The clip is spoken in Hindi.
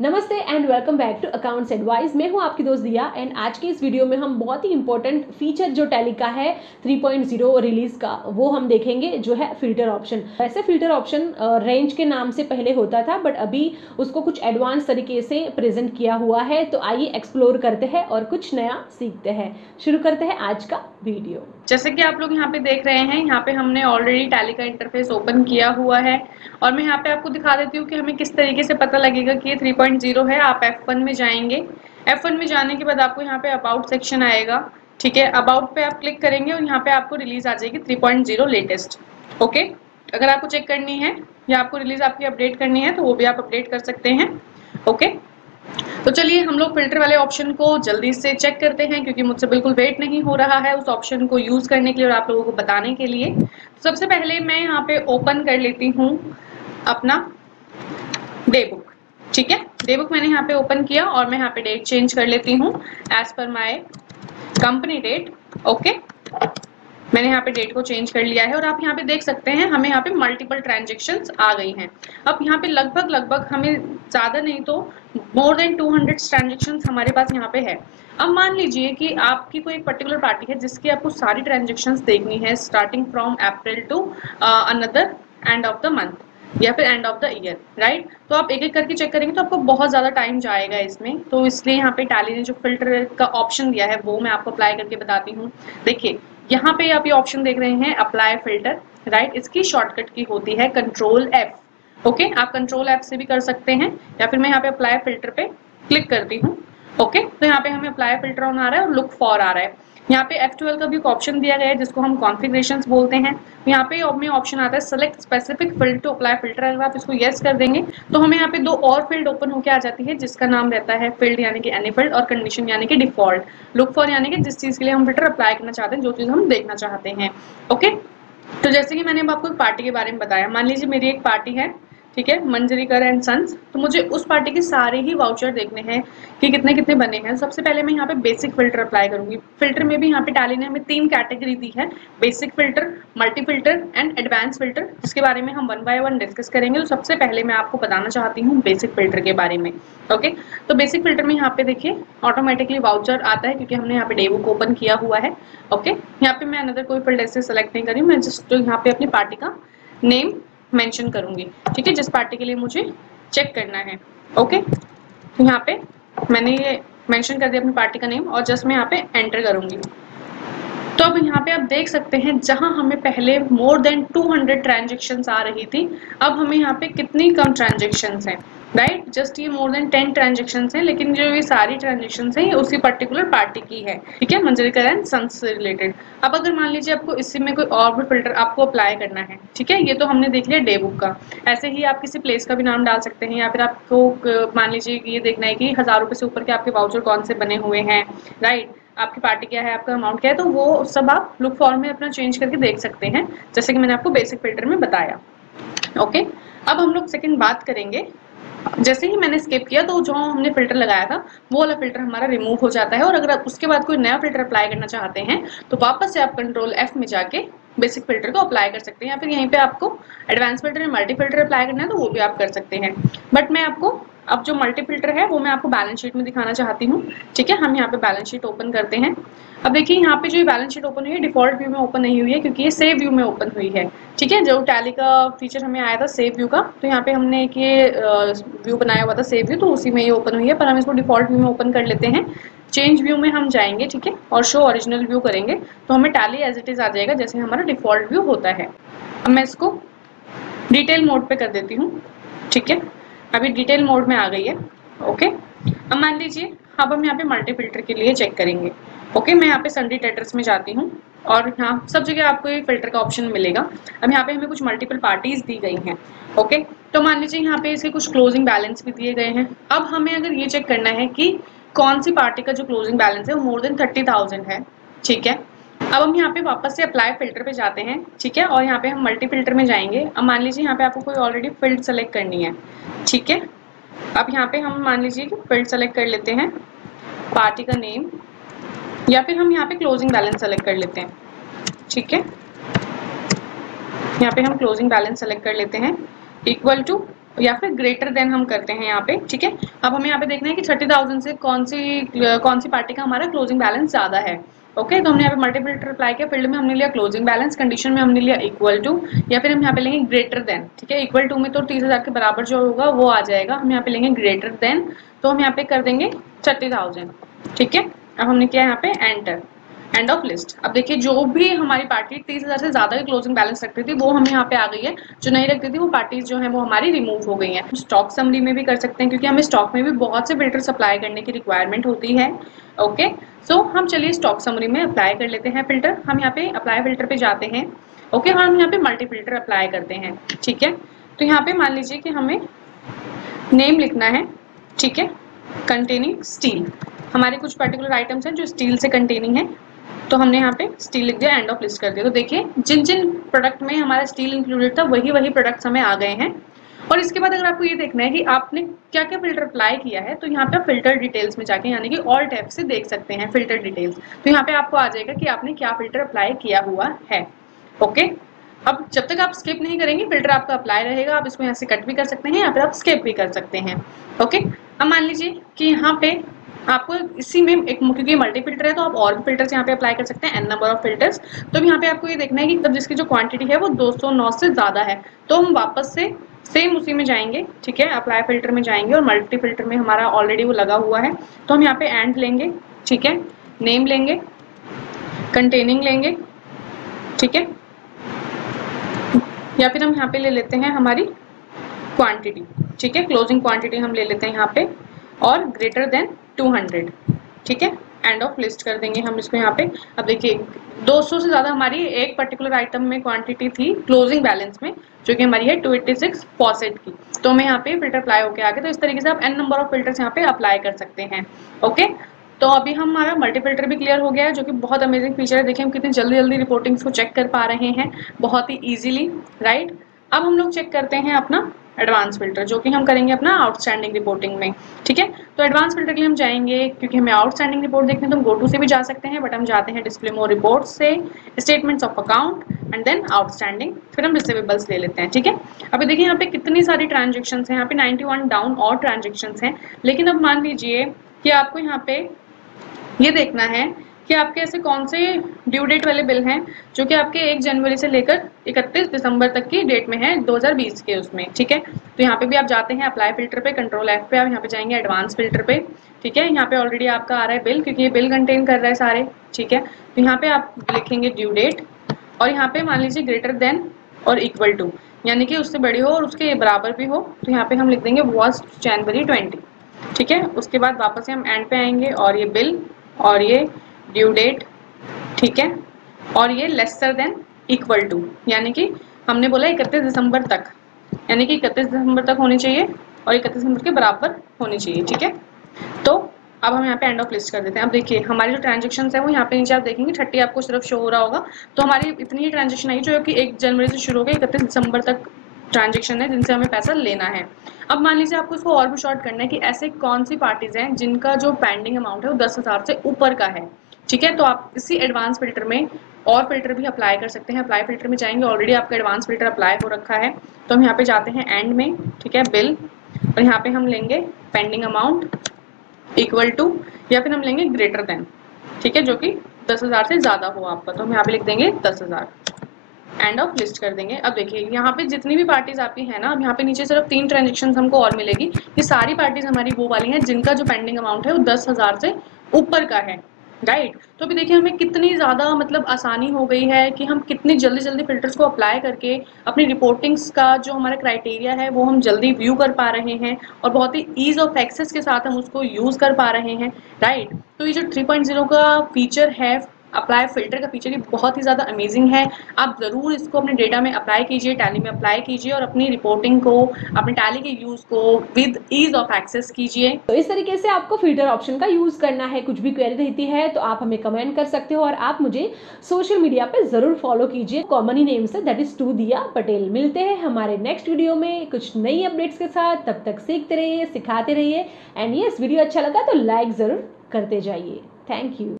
नमस्ते and welcome back to accounts advice. मैं हूं आपकी दोस्त दिया एंड आज के इस वीडियो में हम बहुत ही इंपॉर्टेंट फीचर जो टैली का है 3.0 रिलीज का वो हम देखेंगे, जो है फिल्टर ऑप्शन। वैसे फिल्टर ऑप्शन रेंज के नाम से पहले होता था, बट अभी उसको कुछ एडवांस तरीके से प्रेजेंट किया हुआ है। तो आइए एक्सप्लोर करते हैं और कुछ नया सीखते हैं। शुरू करते हैं आज का वीडियो। जैसे कि आप लोग यहाँ पे देख रहे हैं, यहाँ पे हमने ऑलरेडी टैली का इंटरफेस ओपन किया हुआ है और मैं यहाँ पे आपको दिखा देती हूँ कि हमें किस तरीके से पता लगेगा कि ये 3.0 है। आप F1 में जाएंगे। F1 में जाने के बाद आपको यहाँ पे अबाउट सेक्शन आएगा। ठीक है, अबाउट पे आप क्लिक करेंगे और यहाँ पे आपको रिलीज आ जाएगी 3.0 लेटेस्ट। ओके, अगर आपको चेक करनी है या आपको रिलीज आपकी अपडेट करनी है तो वो भी आप अपडेट कर सकते हैं। ओके, तो चलिए हम लोग फिल्टर वाले ऑप्शन को जल्दी से चेक करते हैं, क्योंकि मुझसे बिल्कुल वेट नहीं हो रहा है उस ऑप्शन को यूज करने के लिए और आप लोगों को बताने के लिए। तो सबसे पहले मैं यहाँ पे ओपन कर लेती हूँ अपना डे बुक। ठीक है, डे बुक मैंने यहाँ पे ओपन किया और मैं यहाँ पे डेट चेंज कर लेती हूँ as per my company date. Okay, मैंने यहाँ पे डेट को चेंज कर लिया है और आप यहाँ पे देख सकते हैं हमें यहाँ पे मल्टीपल ट्रांजेक्शन्स आ गई हैं। अब यहाँ पे लगभग हमें ज़्यादा नहीं तो मोर देन 200 ट्रांजेक्शन्स हमारे पास यहाँ पे है। अब मान लीजिए कि आपकी कोई एक पर्टिकुलर पार्टी है जिसकी आपको सारी ट्रांजेक्शन्स देखनी है starting from April to another end of the month या फिर end of the year, right. तो आप एक एक करके चेक करेंगे तो आपको बहुत ज़्यादा टाइम जाएगा इसमें। तो इसलिए यहाँ पे टैली ने जो फिल्टर का ऑप्शन दिया है वो मैं आपको अप्लाई करके बताती हूँ। देखिए, यहाँ पे आप ये ऑप्शन देख रहे हैं अप्लाई फिल्टर, राइट। इसकी शॉर्टकट की होती है कंट्रोल F। ओके, आप कंट्रोल F से भी कर सकते हैं या फिर मैं यहाँ पे अप्लाई फिल्टर पे क्लिक करती हूँ। ओके, तो यहाँ पे हमें अप्लाई फिल्टर ऑन आ रहा है और लुक फॉर आ रहा है। यहाँ पे F12 का भी एक ऑप्शन दिया गया है जिसको हम कॉन्फ़िगरेशंस बोलते हैं। यहाँ पे में ऑप्शन आता है select specific field to apply filter. अगर आप इसको यस कर देंगे तो हमें यहाँ पे दो और फील्ड ओपन होकर आ जाती है जिसका नाम रहता है फील्ड यानी कि एनी फील्ड और कंडीशन यानी कि डिफॉल्ट। लुक फॉर यानी कि जिस चीज़ के लिए हम फिल्टर अप्लाई करना चाहते हैं, जो चीज़ हम देखना चाहते हैं। ओके, तो जैसे कि मैंने अब आपको एक पार्टी के बारे में बताया, मान लीजिए मेरी एक पार्टी है, ठीक है, मंजरीकर एंड सन्स। तो मुझे उस पार्टी के सारे ही वाउचर देखने हैं कि कितने कितने बने हैं। सबसे पहले मैं यहाँ पे बेसिक फिल्टर अप्लाई करूंगी। फिल्टर में भी यहाँ पे टैली ने हमें 3 कैटेगरी दी है, basic filter, multi filter and advance filter, जिसके बारे में हम 1 बाय 1 डिस्कस करेंगे। तो सबसे पहले मैं आपको बताना चाहती हूँ बेसिक फिल्टर के बारे में। ओके, तो बेसिक फिल्टर में यहाँ पे देखिए ऑटोमेटिकली वाउचर आता है क्योंकि हमने यहाँ पे डे बुक ओपन किया हुआ है। ओके, यहाँ पे मैं अनदर कोई फील्ड ऐसे सेलेक्ट नहीं करी, मैं जस्ट यहाँ पे अपनी पार्टी का नेम मेंशन करूंगी। ठीक है, जिस पार्टी के लिए मुझे चेक करना है। ओके, तो यहाँ पे मैंने ये मेंशन कर दिया अपनी पार्टी का नेम और जस्ट मैं यहाँ पे एंटर करूंगी। तो अब यहाँ पे आप देख सकते हैं जहां हमें पहले मोर देन 200 ट्रांजेक्शन्स आ रही थी, अब हमें यहाँ पे कितनी कम ट्रांजेक्शन्स हैं, राइट। जस्ट ये मोर देन 10 ट्रांजेक्शन्स हैं, लेकिन जो ये सारी ट्रांजेक्शन्स हैं ये उसी पर्टिकुलर पार्टी की है। ठीक है, मंजरीकर एंड सन्स से रिलेटेड। अब अगर मान लीजिए आपको इसी में कोई और भी फिल्टर आपको अप्लाई करना है, ठीक है, ये तो हमने देख लिया डे बुक का। ऐसे ही आप किसी प्लेस का भी नाम डाल सकते हैं या फिर आपको मान लीजिए ये देखना है कि 1000 रुपये से ऊपर के आपके वाउचर कौन से बने हुए हैं, राइट। आपकी पार्टी क्या है, आपका अमाउंट क्या है, तो वो सब आप लुक फॉर में अपना चेंज करके देख सकते हैं, जैसे कि मैंने आपको बेसिक फिल्टर में बताया। ओके, अब हम लोग सेकंड बात करेंगे। जैसे ही मैंने स्किप किया तो जो हमने फिल्टर लगाया था वो वाला फिल्टर हमारा रिमूव हो जाता है और अगर आप उसके बाद कोई नया फिल्टर अप्लाई करना चाहते हैं तो वापस से आप कंट्रोल F में जाके बेसिक फिल्टर को अप्लाई कर सकते हैं या फिर यहीं पे आपको एडवांस फिल्टर या मल्टी फिल्टर अप्लाई करना है तो वो भी आप कर सकते हैं। बट मैं आपको अब जो मल्टी फिल्टर है वो मैं आपको बैलेंस शीट में दिखाना चाहती हूँ। ठीक है, हम यहाँ पे बैलेंस शीट ओपन करते हैं। अब देखिए यहाँ पे जो बैलेंस शीट ओपन हुई है डिफॉल्ट व्यू में ओपन नहीं हुई है क्योंकि ये सेव व्यू में ओपन हुई है। ठीक है, जो टैली का फीचर हमें आया था सेव व्यू का, तो यहाँ पे हमने एक ये व्यू बनाया हुआ था सेव व्यू, तो उसी में ये ओपन हुई है, पर हम इसको डिफॉल्ट व्यू में ओपन कर लेते हैं। चेंज व्यू में हम जाएंगे, ठीक है, और शो ओरिजिनल व्यू करेंगे तो हमें टैली एज इट इज आ जाएगा जैसे हमारा डिफॉल्ट व्यू होता है। अब मैं इसको डिटेल मोड पे कर देती हूँ। ठीक है, अभी डिटेल मोड में आ गई है। ओके, अब मान लीजिए अब हम यहाँ पे मल्टी फिल्टर के लिए चेक करेंगे। ओके, मैं यहाँ पे सन्डे टेटर्स में जाती हूँ और यहाँ सब जगह आपको ये फिल्टर का ऑप्शन मिलेगा। अब यहाँ पे हमें कुछ मल्टीपल पार्टीज दी गई हैं। ओके, तो मान लीजिए यहाँ पे इसके कुछ क्लोजिंग बैलेंस भी दिए गए हैं। अब हमें अगर ये चेक करना है कि कौन सी पार्टी का जो क्लोजिंग बैलेंस है वो मोर देन 30,000 है। ठीक है, अब हम यहाँ पे वापस से अप्लाई फिल्टर पे जाते हैं। ठीक है, और यहाँ पे हम मल्टी फिल्टर में जाएंगे। अब मान लीजिए यहाँ पे आपको कोई ऑलरेडी फील्ड सेलेक्ट करनी है। ठीक है, अब यहाँ पे हम मान लीजिए कि फील्ड सेलेक्ट कर लेते हैं, पार्टी का नेम, या फिर हम यहाँ पे क्लोजिंग बैलेंस सेलेक्ट कर लेते हैं। ठीक है, यहाँ पे हम क्लोजिंग बैलेंस सेलेक्ट कर लेते हैं इक्वल टू या फिर ग्रेटर देन हम करते हैं यहाँ पे, ठीक है। अब हमें यहाँ पे देखना है कि 30,000 से कौन सी पार्टी का हमारा क्लोजिंग बैलेंस ज्यादा है। ओके, तो हमने यहाँ पे मल्टीप्लिकेटर अप्लाई किया, फील्ड में हमने लिया क्लोजिंग बैलेंस, कंडीशन में हमने लिया इक्वल टू, या फिर हम यहाँ पे लेंगे ग्रेटर देन, ठीक है। इक्वल टू में तो 30,000 के बराबर जो होगा वो आ जाएगा, हम यहाँ पे लेंगे ग्रेटर देन, तो हम यहाँ पे कर देंगे 30,000, ठीक है। अब हमने किया यहाँ पे एंटर, एंड ऑफ लिस्ट। अब देखिए जो भी हमारी पार्टी 30,000 से ज्यादा की क्लोजिंग बैलेंस रखती थी वो हमें यहाँ पे आ गई है, जो नहीं रखती थी वो पार्टीज जो है वो हमारी रिमूव हो गई हैं। स्टॉक समरी में भी कर सकते हैं, क्योंकि हमें स्टॉक में भी बहुत से फिल्टर अप्लाई करने की रिक्वायरमेंट होती है। ओके, सो हम चलिए स्टॉक समरी में अप्लाई कर लेते हैं फिल्टर। हम यहाँ पे अप्लाई फिल्टर पे जाते हैं। ओके, हम यहाँ पे मल्टी फिल्टर अप्लाई करते हैं, ठीक है। तो यहाँ पे मान लीजिए कि हमें नेम लिखना है, ठीक है, कंटेनिंग स्टील। हमारे कुछ पर्टिकुलर आइटम्स हैं जो स्टील से कंटेनिंग है, तो हमने यहाँ पे स्टील लिख दिया, एंड ऑफ लिस्ट कर दिया। तो देखिए जिन जिन प्रोडक्ट में हमारा स्टील इंक्लूडेड था वही प्रोडक्ट्स हमें आ गए हैं। और इसके बाद अगर आपको ये देखना है कि आपने क्या क्या फिल्टर अप्लाई किया है, तो यहाँ पे आप फिल्टर डिटेल्स में जाके यानी कि ऑल टैब से देख सकते हैं फिल्टर डिटेल्स। तो यहाँ पे आपको आ जाएगा कि आपने क्या फिल्टर अप्लाई किया हुआ है। ओके, अब जब तक आप स्किप नहीं करेंगे फिल्टर आपका अप्लाई रहेगा। आप इसको यहाँ से कट भी कर सकते हैं या फिर आप स्किप भी कर सकते हैं। ओके, अब मान लीजिए कि यहाँ पे आपको इसी में एक, क्योंकि मल्टी फिल्टर है तो आप और भी फिल्टर्स यहाँ पे अप्लाई कर सकते हैं, n नंबर ऑफ फिल्टर्स। तो यहाँ पे आपको ये देखना है कि तब जिसकी जो क्वांटिटी है वो 209 से ज्यादा है, तो हम वापस से सेम उसी में जाएंगे, ठीक है, अप्लाई फिल्टर में जाएंगे और मल्टी फिल्टर में हमारा ऑलरेडी वो लगा हुआ है, तो हम यहाँ पे एंड लेंगे, ठीक है, नेम लेंगे, कंटेनिंग लेंगे, ठीक है, या फिर हम यहाँ पे ले लेते हैं हमारी क्वांटिटी, ठीक है, क्लोजिंग क्वांटिटी हम ले लेते हैं यहाँ पे, और ग्रेटर देन 200, ठीक है, एंड ऑफ लिस्ट कर देंगे हम इसको यहाँ पे। अब देखिए 200 से ज्यादा हमारी एक पर्टिकुलर आइटम में क्वांटिटी थी क्लोजिंग बैलेंस में, जो कि हमारी है 286 फॉसेट की, तो हमें यहाँ पे फिल्टर अप्लाई होके आ गया। तो इस तरीके से आप n नंबर ऑफ फिल्टर्स यहाँ पे अप्लाई कर सकते हैं। ओके, तो अभी हमारा मल्टी फिल्टर भी क्लियर हो गया है, जो कि बहुत अमेजिंग फीचर है। देखिए हम कितनी जल्दी जल्दी रिपोर्टिंग्स को चेक कर पा रहे हैं, बहुत ही इजीली, राइट। अब हम लोग चेक करते हैं अपना एडवांस फिल्टर, जो कि हम करेंगे अपना आउटस्टैंडिंग रिपोर्टिंग में, ठीक है। तो एडवांस फिल्टर के लिए हम जाएंगे, क्योंकि हमें आउटस्टैंडिंग रिपोर्ट देखने तो हम GoTo से भी जा सकते हैं, बट हम जाते हैं डिस्प्ले मोर रिपोर्ट से, statements of account and then outstanding, फिर हम रिसीवेबल्स ले लेते हैं, ठीक है। अभी देखिए यहाँ पे कितनी सारी ट्रांजेक्शन है, यहाँ पे 91 डाउन और ट्रांजेक्शन हैं। लेकिन अब मान लीजिए कि आपको यहाँ पे ये देखना है कि आपके ऐसे कौन से ड्यू डेट वाले बिल हैं जो कि आपके 1 जनवरी से लेकर 31 दिसंबर तक की डेट में है 2020 के उसमें, ठीक है। तो यहाँ पे भी आप जाते हैं अप्लाई फिल्टर पे, कंट्रोल F पे, आप यहाँ पे जाएंगे एडवांस फिल्टर पे, ठीक है। यहाँ पे ऑलरेडी आपका आ रहा है बिल, क्योंकि ये बिल कंटेन कर रहा है सारे, ठीक है। तो यहाँ पे आप लिखेंगे ड्यू डेट, और यहाँ पे मान लीजिए ग्रेटर देन और इक्वल टू, यानी कि उससे बड़ी हो और उसके बराबर भी हो, तो यहाँ पे हम लिख देंगे वॉज जनवरी 20, ठीक है। उसके बाद वापस से हम एंड पे आएंगे और ये बिल और ये ड्यू डेट, ठीक है, और ये लेसर देन इक्वल टू, यानी कि हमने बोला 31 दिसंबर तक, यानी कि 31 दिसंबर तक होनी चाहिए और 31 दिसंबर के बराबर होनी चाहिए, ठीक है। तो अब हम यहाँ पे एंड ऑफ लिस्ट कर देते हैं। अब देखिए हमारी जो ट्रांजेक्शन है वो यहाँ पे नीचे आप देखेंगे 30 आपको सिर्फ शो हो रहा होगा, तो हमारी इतनी ही ट्रांजेक्शन आई जो कि 1 जनवरी से शुरू हो गई 31 दिसंबर तक ट्रांजेक्शन है जिनसे हमें पैसा लेना है। अब मान लीजिए आपको इसको और भी शॉर्ट करना है कि ऐसे कौन सी पार्टीज हैं जिनका जो पेंडिंग अमाउंट है वो 10,000 से ऊपर का है, ठीक है। तो आप इसी एडवांस फिल्टर में और फिल्टर भी अप्लाई कर सकते हैं। अप्लाई फिल्टर में जाएंगे, ऑलरेडी आपका एडवांस फिल्टर अप्लाई हो रखा है, तो हम यहाँ पे जाते हैं एंड में, ठीक है, बिल, और यहाँ पे हम लेंगे पेंडिंग अमाउंट इक्वल टू, या फिर हम लेंगे ग्रेटर देन, ठीक है, जो कि 10,000 से ज्यादा हो आपका, तो हम यहाँ पे लिख देंगे 10,000, एंड ऑफ लिस्ट कर देंगे। अब देखिए यहाँ पे जितनी भी पार्टीज आपकी है ना, अब यहाँ पे नीचे सिर्फ 3 ट्रांजेक्शन हमको और मिलेगी। ये सारी पार्टीज हमारी वो वाली हैं जिनका जो पेंडिंग अमाउंट है वो 10,000 से ऊपर का है, राइट। तो अभी देखिए हमें कितनी ज़्यादा मतलब आसानी हो गई है कि हम कितनी जल्दी जल्दी फिल्टर्स को अप्लाई करके अपनी रिपोर्टिंग्स का जो हमारा क्राइटेरिया है वो हम जल्दी व्यू कर पा रहे हैं, और बहुत ही ईज ऑफ एक्सेस के साथ हम उसको यूज़ कर पा रहे हैं, राइट। तो ये जो 3.0 का फीचर है, अप्लाई फिल्टर का फीचर, ये बहुत ही ज़्यादा अमेजिंग है। आप ज़रूर इसको अपने डेटा में अप्लाई कीजिए, टैली में अप्लाई कीजिए, और अपनी रिपोर्टिंग को, अपने टैली के यूज़ को विद ईज ऑफ एक्सेस कीजिए। तो इस तरीके से आपको फिल्टर ऑप्शन का यूज़ करना है। कुछ भी क्वेरी रहती है तो आप हमें कमेंट कर सकते हो, और आप मुझे सोशल मीडिया पे ज़रूर फॉलो कीजिए, कॉमन ही नेम से, दैट इज़ 2 दिया पटेल। मिलते हैं हमारे नेक्स्ट वीडियो में कुछ नई अपडेट्स के साथ। तब तक सीखते रहिए, सिखाते रहिए, एंड ये वीडियो अच्छा लगा तो लाइक ज़रूर करते जाइए। Thank you.